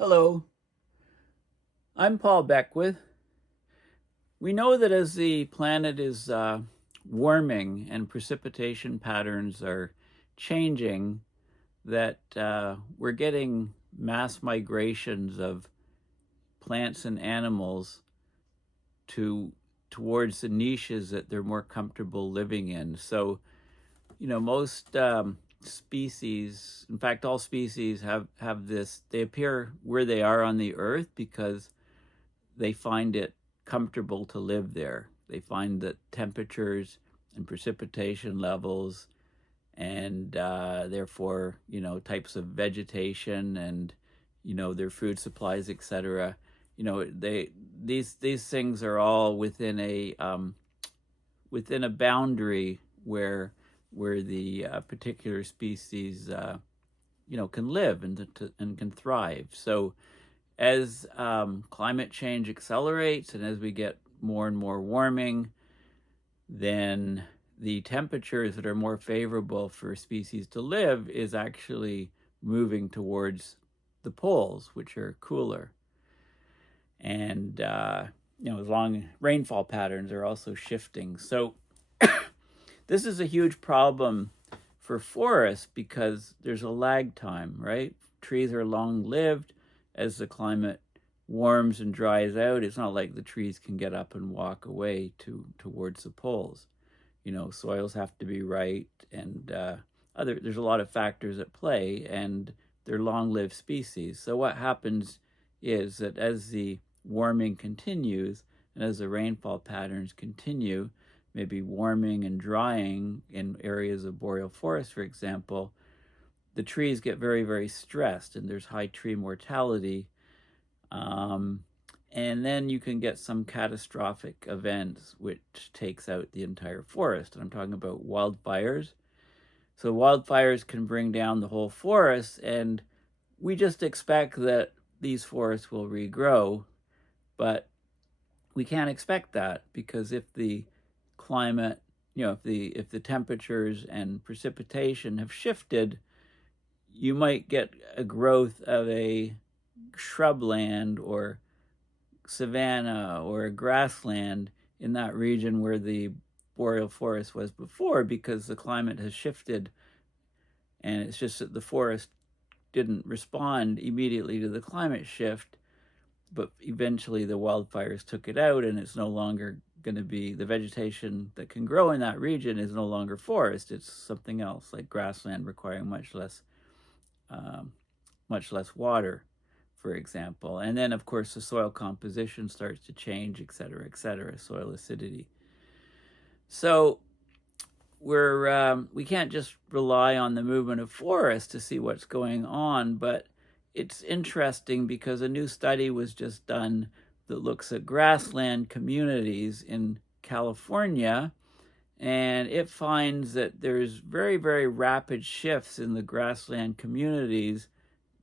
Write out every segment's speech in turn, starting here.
Hello, I'm Paul Beckwith. We know that as the planet is warming and precipitation patterns are changing, that we're getting mass migrations of plants and animals towards the niches that they're more comfortable living in. So, most species, in fact, all species have this, they appear where they are on the earth because they find it comfortable to live there. They find that temperatures and precipitation levels and therefore, types of vegetation and, their food supplies, etc. These things are all within a boundary where the particular species can live and can thrive. So as climate change accelerates and as we get more and more warming, then the temperatures that are more favorable for species to live is actually moving towards the poles, which are cooler. And as long rainfall patterns are also shifting. So this is a huge problem for forests because there's a lag time, right? Trees are long-lived. As the climate warms and dries out, it's not like the trees can get up and walk away towards the poles. Soils have to be right, and there's a lot of factors at play, and they're long-lived species. So what happens is that as the warming continues and as the rainfall patterns continue, maybe warming and drying in areas of boreal forest, for example, the trees get very, very stressed and there's high tree mortality. And then you can get some catastrophic events which takes out the entire forest. And I'm talking about wildfires. So wildfires can bring down the whole forest, and we just expect that these forests will regrow, but we can't expect that because if the climate, if the temperatures and precipitation have shifted, you might get a growth of a shrubland or savanna or a grassland in that region where the boreal forest was before because the climate has shifted, and it's just that the forest didn't respond immediately to the climate shift, but eventually the wildfires took it out, and it's no longer going to be, the vegetation that can grow in that region is no longer forest. It's something else, like grassland, requiring much less water, for example. And then, of course, the soil composition starts to change, et cetera, soil acidity. So we can't just rely on the movement of forests to see what's going on, but it's interesting because a new study was just done that looks at grassland communities in California, and it finds that there's very, very rapid shifts in the grassland communities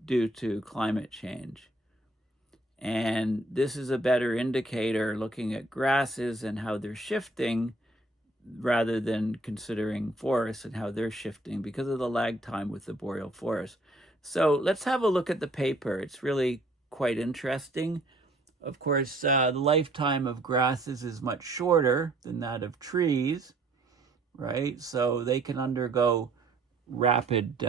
due to climate change. And this is a better indicator looking at grasses and how they're shifting rather than considering forests and how they're shifting because of the lag time with the boreal forest. So let's have a look at the paper. It's really quite interesting. Of course, the lifetime of grasses is much shorter than that of trees, right? So they can undergo rapid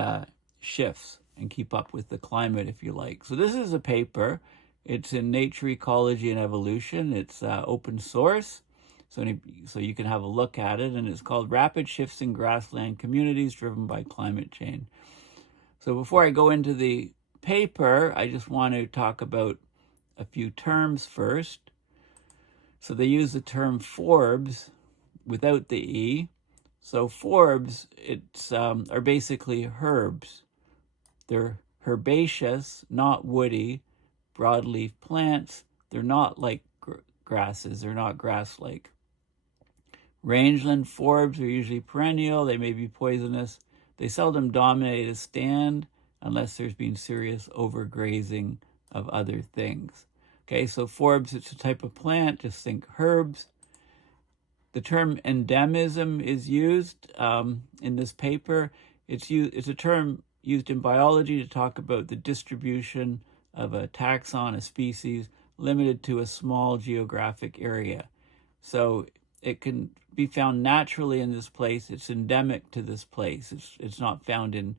shifts and keep up with the climate, if you like. So this is a paper. It's in Nature, Ecology, and Evolution. It's open source, so you can have a look at it, and it's called Rapid Shifts in Grassland Communities Driven by Climate Change. So before I go into the paper, I just want to talk about a few terms first. So they use the term forbs without the E. So forbs, are basically herbs. They're herbaceous, not woody, broadleaf plants. They're not like grasses. They're not grass-like. Rangeland forbs are usually perennial. They may be poisonous. They seldom dominate a stand unless there's been serious overgrazing of other things. Okay, so forbs, it's a type of plant. Just think herbs. The term endemism is used in this paper. It's a term used in biology to talk about the distribution of a taxon, a species, limited to a small geographic area. So it can be found naturally in this place. It's endemic to this place. It's not found in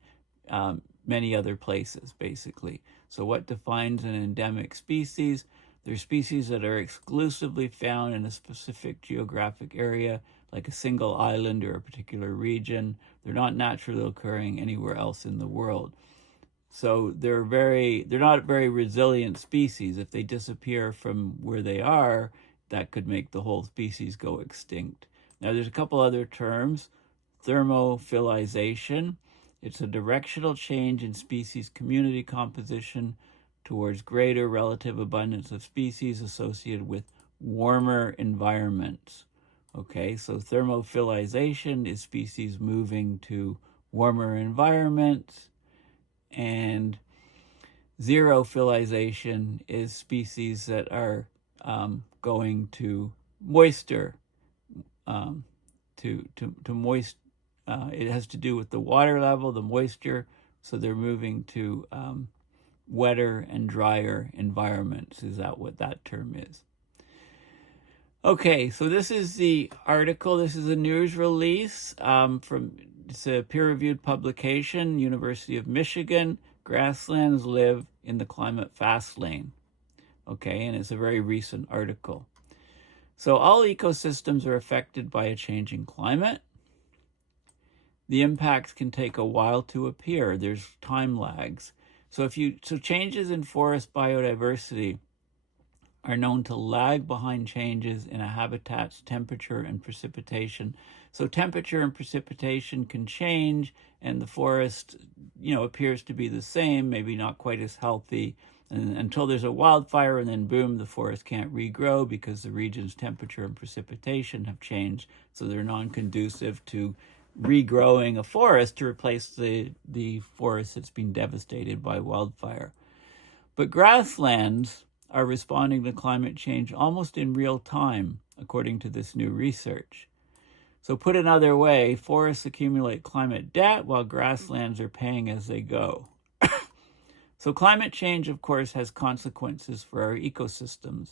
many other places, basically. So what defines an endemic species? They're species that are exclusively found in a specific geographic area, like a single island or a particular region. They're not naturally occurring anywhere else in the world. So they're not very resilient species. If they disappear from where they are, that could make the whole species go extinct. Now there's a couple other terms. Thermophilization. It's a directional change in species community composition towards greater relative abundance of species associated with warmer environments. Okay, so thermophilization is species moving to warmer environments, and xerophilization is species that are going to moisture, it has to do with the water level, the moisture, so they're moving to wetter and drier environments. Is that what that term is? Okay, so this is the article. This is a news release it's a peer-reviewed publication, University of Michigan. Grasslands live in the climate fast lane. Okay, and it's a very recent article. So all ecosystems are affected by a changing climate. The impacts can take a while to appear. There's time lags. So changes in forest biodiversity are known to lag behind changes in a habitat's temperature and precipitation. So temperature and precipitation can change, and the forest, appears to be the same, maybe not quite as healthy, and until there's a wildfire, and then boom, the forest can't regrow because the region's temperature and precipitation have changed, so they're non-conducive to regrowing a forest to replace the forest that's been devastated by wildfire. But grasslands are responding to climate change almost in real time, according to this new research. So put another way, forests accumulate climate debt while grasslands are paying as they go. So climate change, of course, has consequences for our ecosystems.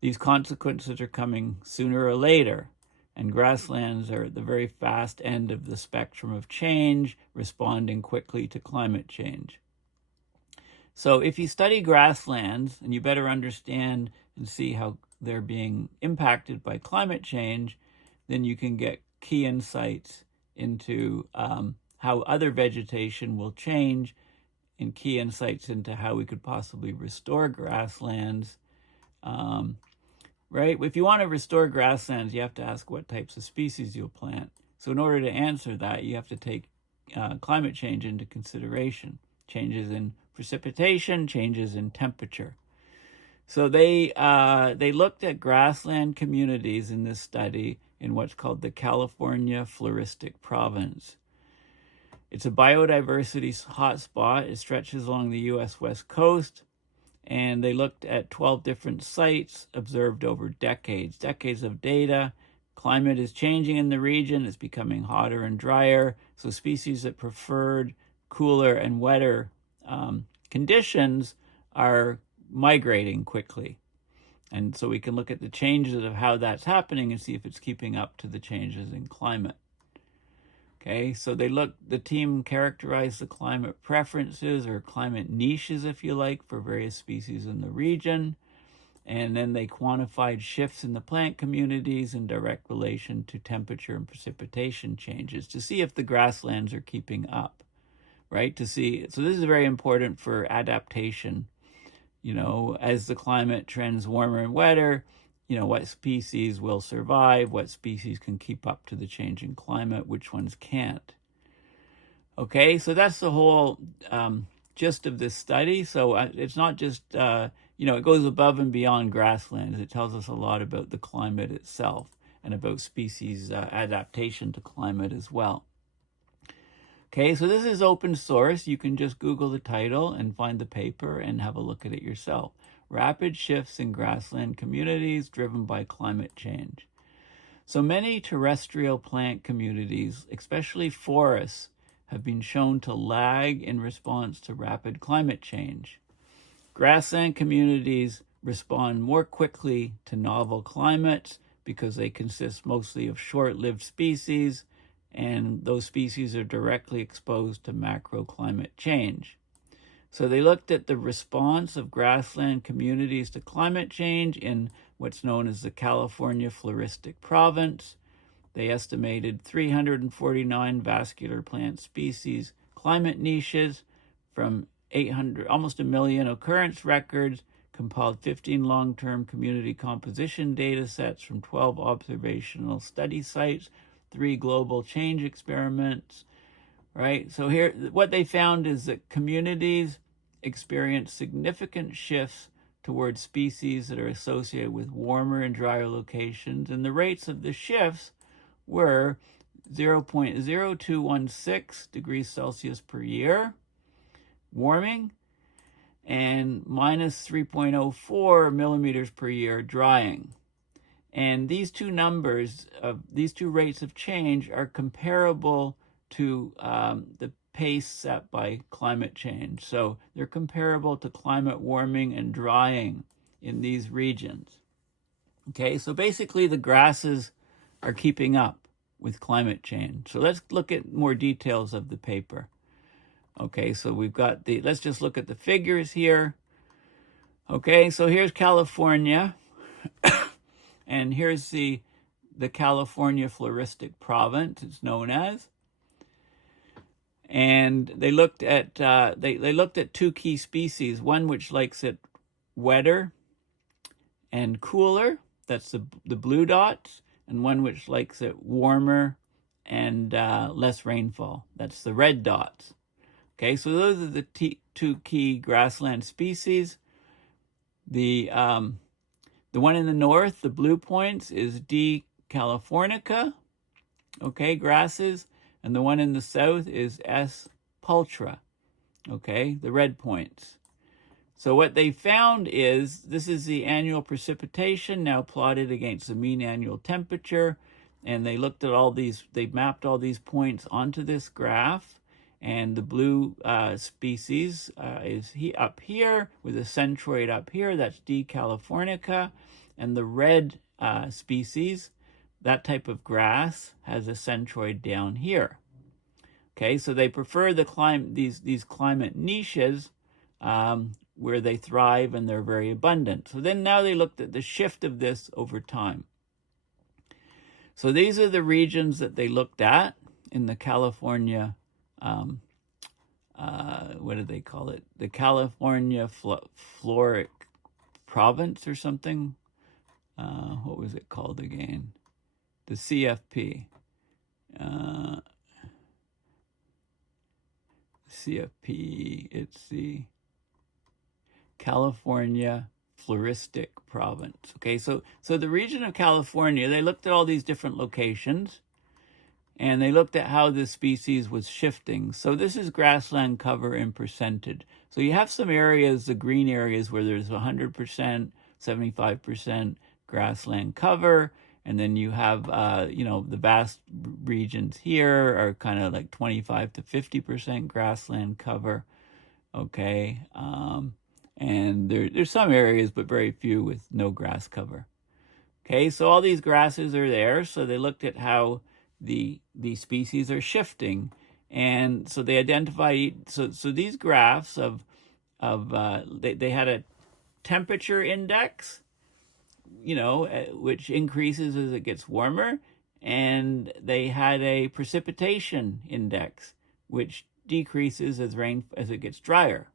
These consequences are coming sooner or later, and grasslands are at the very fast end of the spectrum of change, responding quickly to climate change. So if you study grasslands, and you better understand and see how they're being impacted by climate change, then you can get key insights into how other vegetation will change, and key insights into how we could possibly restore grasslands. Right? If you want to restore grasslands, you have to ask what types of species you'll plant. So in order to answer that, you have to take climate change into consideration. Changes in precipitation, changes in temperature. So they looked at grassland communities in this study in what's called the California Floristic Province. It's a biodiversity hotspot. It stretches along the U.S. West Coast, and they looked at 12 different sites observed over decades of data. Climate is changing in the region. It's becoming hotter and drier. So species that preferred cooler and wetter conditions are migrating quickly. And so we can look at the changes of how that's happening and see if it's keeping up to the changes in climate. Okay, so the team characterized the climate preferences, or climate niches, if you like, for various species in the region. And then they quantified shifts in the plant communities in direct relation to temperature and precipitation changes to see if the grasslands are keeping up, right? So this is very important for adaptation. As the climate trends warmer and wetter, what species will survive, what species can keep up to the changing climate, which ones can't. Okay, so that's the whole gist of this study. So it's not just, it goes above and beyond grasslands. It tells us a lot about the climate itself and about species adaptation to climate as well. Okay, so this is open source. You can just Google the title and find the paper and have a look at it yourself. Rapid shifts in grassland communities driven by climate change. So many terrestrial plant communities, especially forests, have been shown to lag in response to rapid climate change. Grassland communities respond more quickly to novel climates because they consist mostly of short-lived species, and those species are directly exposed to macroclimate change. So they looked at the response of grassland communities to climate change in what's known as the California Floristic Province. They estimated 349 vascular plant species climate niches from 800, almost a million occurrence records, compiled 15 long-term community composition data sets from 12 observational study sites, 3 global change experiments, right? So here, what they found is that communities experience significant shifts towards species that are associated with warmer and drier locations, and the rates of the shifts were 0.0216 degrees Celsius per year warming and minus 3.04 millimeters per year drying. And these two numbers, these two rates of change are comparable to the pace set by climate change. So they're comparable to climate warming and drying in these regions. Okay, so basically the grasses are keeping up with climate change. So let's look at more details of the paper. Okay, so we've got let's just look at the figures here. Okay, so here's California, and here's the California Floristic Province, it's known as. And they looked at they looked at 2 key species, one which likes it wetter and cooler, that's the blue dots, and one which likes it warmer and less rainfall, that's the red dots. Okay, so those are the 2 key grassland species. The one in the north, the blue points, is D. californica, okay, grasses, and the one in the south is S. pulchra, okay, the red points. So what they found is, this is the annual precipitation now plotted against the mean annual temperature, and they looked at all these, they mapped all these points onto this graph, and the blue species is up here with a centroid up here, that's D. californica, and the red species, that type of grass, has a centroid down here. Okay, so they prefer these climate niches where they thrive and they're very abundant. So then now they looked at the shift of this over time. So these are the regions that they looked at in the California, what do they call it? The California Floric Province or something. What was it called again? The CFP. CFP, it's the California Floristic Province. Okay, so the region of California, they looked at all these different locations, and they looked at how this species was shifting. So this is grassland cover in percentage. So you have some areas, the green areas, where there's 100%, 75% grassland cover, and then you have, the vast regions here are kind of like 25 to 50% grassland cover, okay? And there's some areas, but very few with no grass cover. Okay, so all these grasses are there, so they looked at how the species are shifting, and so they identified, so these graphs they had a temperature index, which increases as it gets warmer, and they had a precipitation index, which decreases as it gets drier.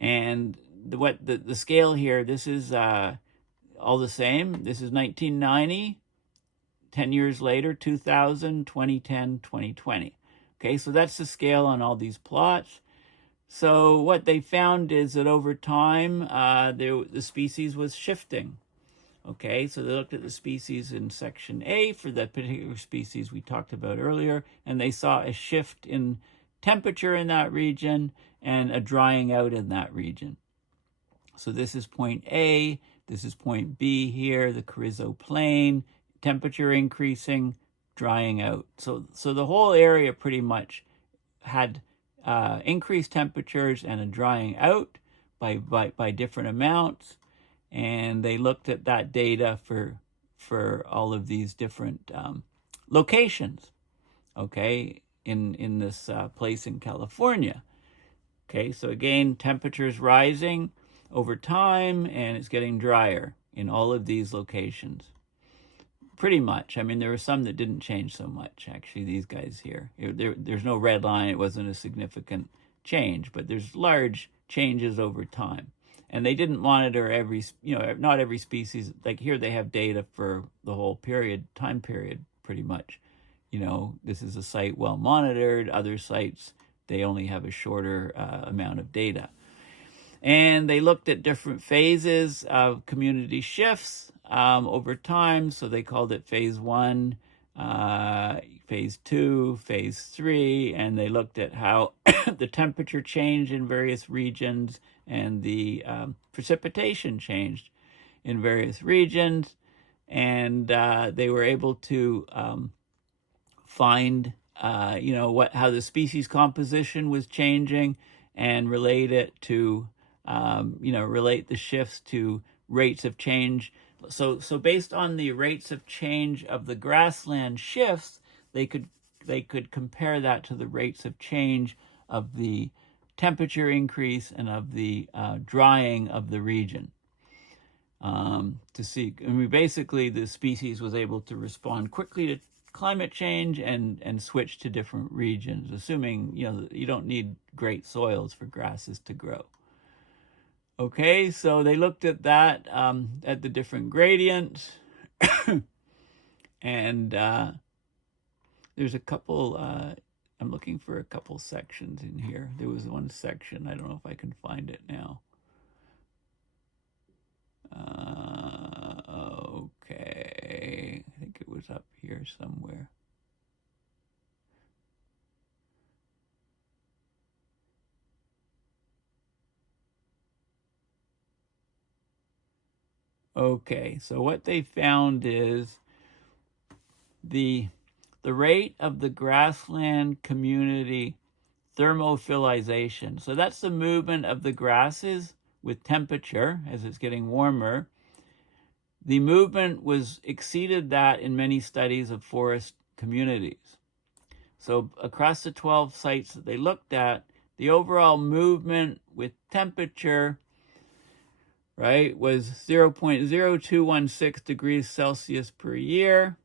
And the scale here, this is all the same. This is 1990, 10 years later, 2000, 2010, 2020. Okay, so that's the scale on all these plots. So what they found is that over time, the species was shifting. Okay, so they looked at the species in section A for the particular species we talked about earlier, and they saw a shift in temperature in that region and a drying out in that region. So this is point A, this is point B here, the Carrizo Plain, temperature increasing, drying out. So the whole area pretty much had increased temperatures and a drying out, by different amounts, and they looked at that data for all of these different locations, okay, in this place in California. Okay, so again, temperature's rising over time, and it's getting drier in all of these locations. Pretty much. I mean, there were some that didn't change so much, actually, these guys here. There's no red line. It wasn't a significant change, but there's large changes over time. And they didn't monitor every, not every species. Like here, they have data for the whole time period, pretty much. This is a site well monitored. Other sites, they only have a shorter amount of data. And they looked at different phases of community shifts over time. So they called it phase 1, phase 2, phase 3, and they looked at how the temperature changed in various regions and the precipitation changed in various regions. And they were able to find, how the species composition was changing and relate it to, relate the shifts to rates of change. So based on the rates of change of the grassland shifts, they could compare that to the rates of change of the temperature increase and of the drying of the region. To see, basically the species was able to respond quickly to climate change and switch to different regions, assuming you don't need great soils for grasses to grow. Okay, so they looked at that, at the different gradients, and there's a couple, I'm looking for a couple sections in here. There was one section, I don't know if I can find it now. Okay, I think it was up here somewhere. Okay, so what they found is the rate of the grassland community thermophilization. So that's the movement of the grasses with temperature as it's getting warmer. The movement exceeded that in many studies of forest communities. So across the 12 sites that they looked at, the overall movement with temperature, right, was 0.0216 degrees Celsius per year.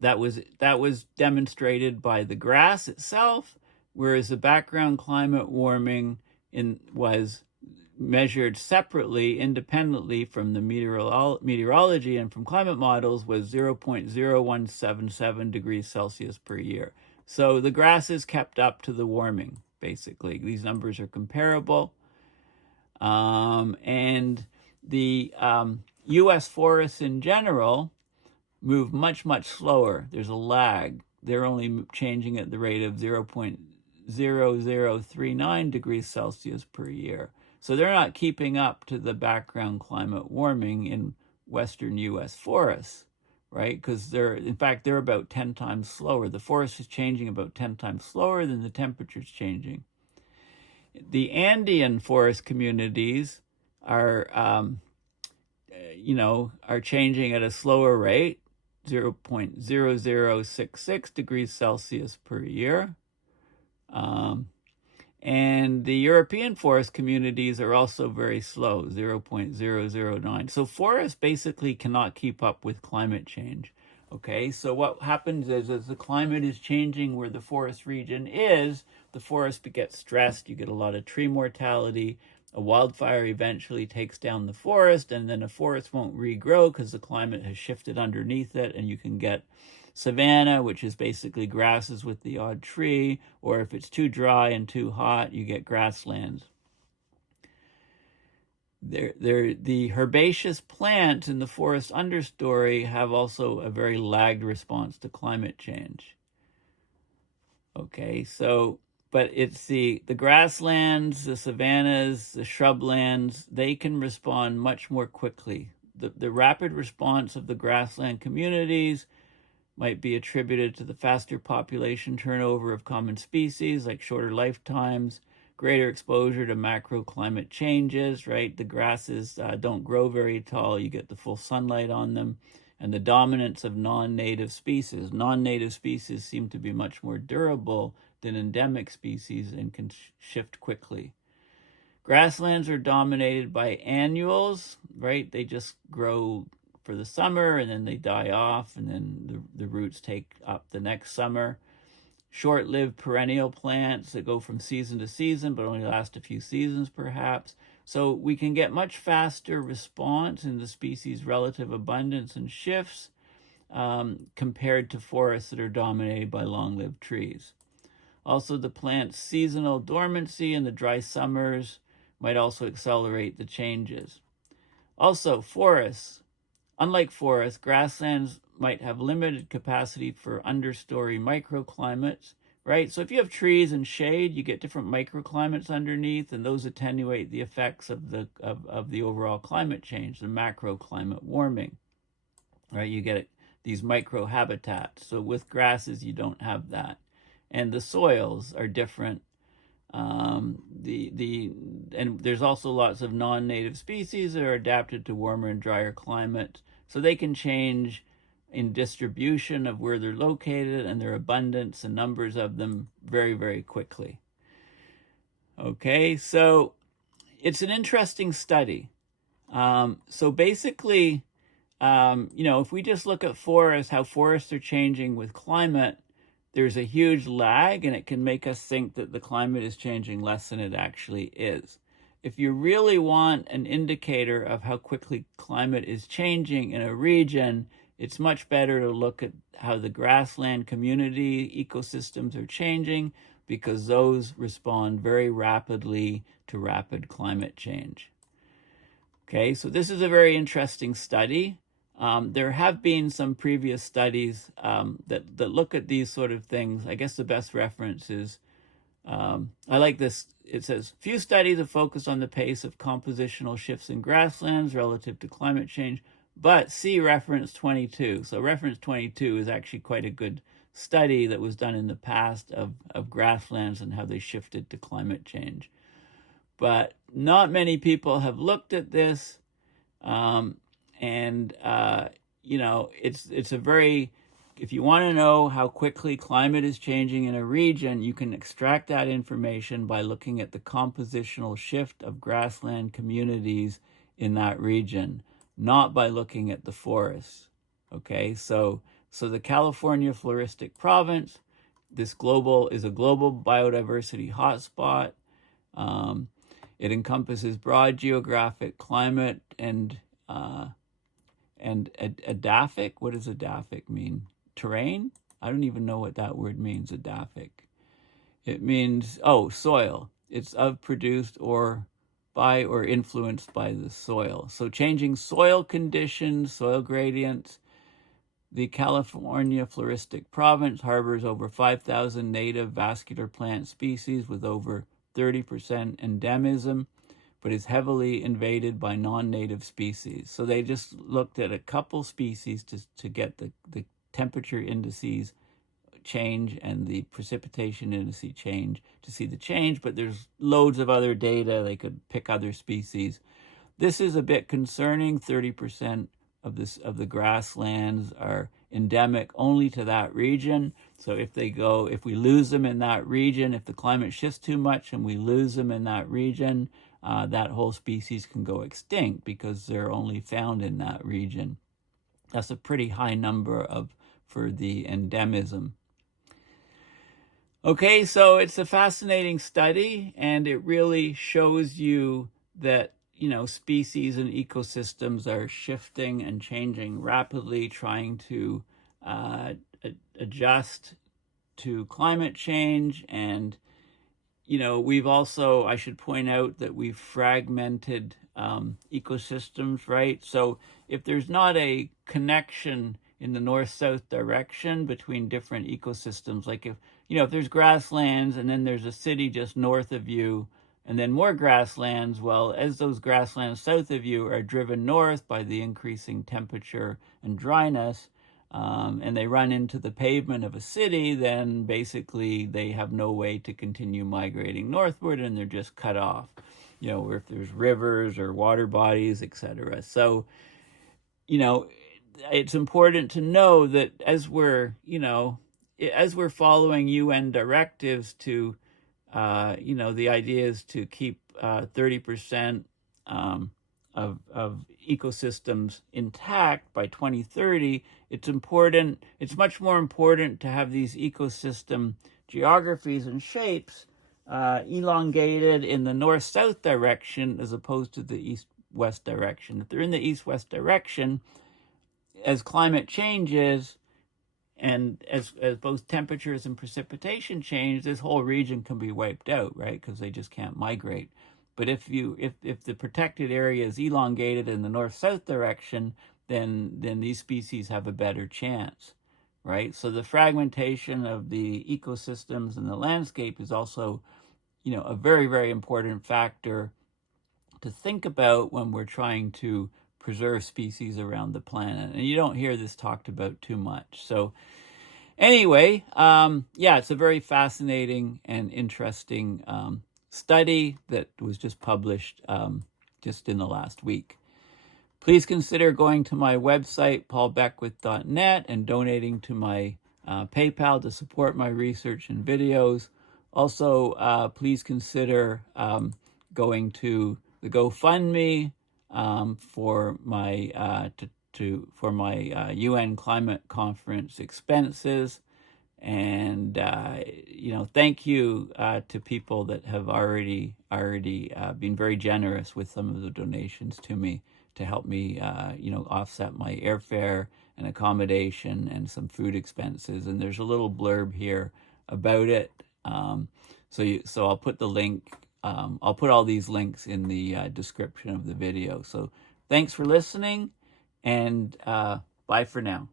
That was demonstrated by the grass itself, whereas the background climate warming was measured separately, independently from the meteorology and from climate models, was 0.0177 degrees Celsius per year. So the grasses kept up to the warming, basically. These numbers are comparable. And the U.S. forests in general move much, much slower. There's a lag. They're only changing at the rate of 0.0039 degrees Celsius per year. So they're not keeping up to the background climate warming in western U.S. forests, right? Because they're about 10 times slower. The forest is changing about 10 times slower than the temperature's changing. The Andean forest communities are changing at a slower rate, 0.0066 degrees Celsius per year. And the European forest communities are also very slow, 0.009. So forests basically cannot keep up with climate change. Okay, so what happens is as the climate is changing where the forest region is, the forest gets stressed, you get a lot of tree mortality, a wildfire eventually takes down the forest, and then the forest won't regrow because the climate has shifted underneath it, and you can get savanna, which is basically grasses with the odd tree, or if it's too dry and too hot, you get grasslands. The herbaceous plants in the forest understory have also a very lagged response to climate change. Okay, so, but it's the grasslands, the savannas, the shrublands, they can respond much more quickly. The rapid response of the grassland communities might be attributed to the faster population turnover of common species, like shorter lifetimes, greater exposure to macroclimate changes, right? The grasses don't grow very tall. You get the full sunlight on them. And the dominance of non-native species. Non-native species seem to be much more durable than endemic species and can shift quickly. Grasslands are dominated by annuals, right? They just grow for the summer and then they die off, and then the roots take up the next summer. Short-lived perennial plants that go from season to season but only last a few seasons perhaps. So we can get much faster response in the species' relative abundance and shifts compared to forests that are dominated by long-lived trees. Also, the plant's seasonal dormancy in the dry summers might also accelerate the changes. Also, forests. Unlike forests, grasslands might have limited capacity for understory microclimates, right? So if you have trees and shade, you get different microclimates underneath, and those attenuate the effects of the overall climate change, the macroclimate warming, right? You get these microhabitats. So with grasses, you don't have that. And the soils are different. And there's also lots of non-native species that are adapted to warmer and drier climates. So they can change in distribution of where they're located and their abundance and numbers of them very, very quickly. Okay, so it's an interesting study. So basically, if we just look at forests, how forests are changing with climate, there's a huge lag, and it can make us think that the climate is changing less than it actually is. If you really want an indicator of how quickly climate is changing in a region, it's much better to look at how the grassland community ecosystems are changing, because those respond very rapidly to rapid climate change. Okay, so this is a very interesting study. There have been some previous studies that look at these sort of things. I guess the best reference is, I like this. It says, few studies have focused on the pace of compositional shifts in grasslands relative to climate change, but see reference 22. So reference 22 is actually quite a good study that was done in the past of grasslands and how they shifted to climate change. But not many people have looked at this. It's a very, if you want to know how quickly climate is changing in a region, you can extract that information by looking at the compositional shift of grassland communities in that region, not by looking at the forests. Okay, so the California Floristic Province, this is a global biodiversity hotspot. It encompasses broad geographic climate and edaphic. What does edaphic mean? Terrain? I don't even know what that word means, edaphic. It means, soil. It's produced or by or influenced by the soil. So changing soil conditions, soil gradients. The California Floristic Province harbors over 5,000 native vascular plant species with over 30% endemism, but is heavily invaded by non-native species. So they just looked at a couple species to get the temperature indices change and the precipitation indice change to see the change, but there's loads of other data. They could pick other species. This is a bit concerning. 30% of the grasslands are endemic only to that region. So if we lose them in that region, if the climate shifts too much and we lose them in that region, that whole species can go extinct because they're only found in that region. That's a pretty high number for the endemism. Okay, so it's a fascinating study, and it really shows you that species and ecosystems are shifting and changing rapidly, trying to adjust to climate change. And we've also, I should point out that we've fragmented ecosystems, right? So if there's not a connection in the north-south direction between different ecosystems, like if there's grasslands and then there's a city just north of you and then more grasslands, well, as those grasslands south of you are driven north by the increasing temperature and dryness, and they run into the pavement of a city, then basically they have no way to continue migrating northward, and they're just cut off, or if there's rivers or water bodies, etc. So, it's important to know that as we're following UN directives to, the idea is to keep 30% of ecosystems intact by 2030. It's much more important to have these ecosystem geographies and shapes elongated in the north-south direction as opposed to the east-west direction. If they're in the east-west direction, as climate changes and as both temperatures and precipitation change, this whole region can be wiped out, right? Because they just can't migrate. But if the protected area is elongated in the north-south direction, then these species have a better chance, right? So the fragmentation of the ecosystems and the landscape is also, a very, very important factor to think about when we're trying to preserve species around the planet. And you don't hear this talked about too much. So anyway, it's a very fascinating and interesting study that was just published just in the last week. Please consider going to my website, paulbeckwith.net, and donating to my PayPal to support my research and videos. Also, please consider going to the GoFundMe for my UN climate conference expenses. And thank you to people that have already been very generous with some of the donations to me to help me offset my airfare and accommodation and some food expenses. And there's a little blurb here about it. So I'll put the link. I'll put all these links in the description of the video. So thanks for listening, and bye for now.